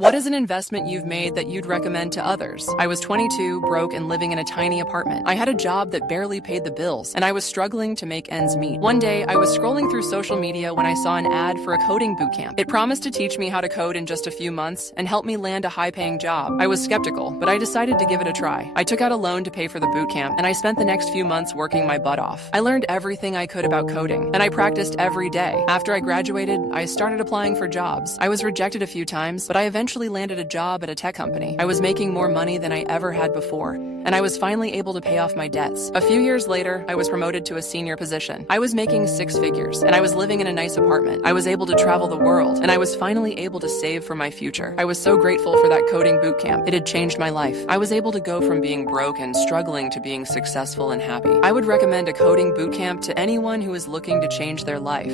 What is an investment you've made that you'd recommend to others? I was 22, broke, and living in a tiny apartment. I had a job that barely paid the bills, and I was struggling to make ends meet. One day, I was scrolling through social media when I saw an ad for a coding bootcamp. It promised to teach me how to code in just a few months and help me land a high-paying job. I was skeptical, but I decided to give it a try. I took out a loan to pay for the bootcamp, and I spent the next few months working my butt off. I learned everything I could about coding, and I practiced every day. After I graduated, I started applying for jobs. I was rejected a few times, but I eventually landed a job at a tech company. I was making more money than I ever had before, and I was finally able to pay off my debts. A few years later, I was promoted to a senior position. I was making six figures, and I was living in a nice apartment. I was able to travel the world, and I was finally able to save for my future. I was so grateful for that coding bootcamp. It had changed my life. I was able to go from being broke and struggling to being successful and happy. I would recommend a coding bootcamp to anyone who is looking to change their life.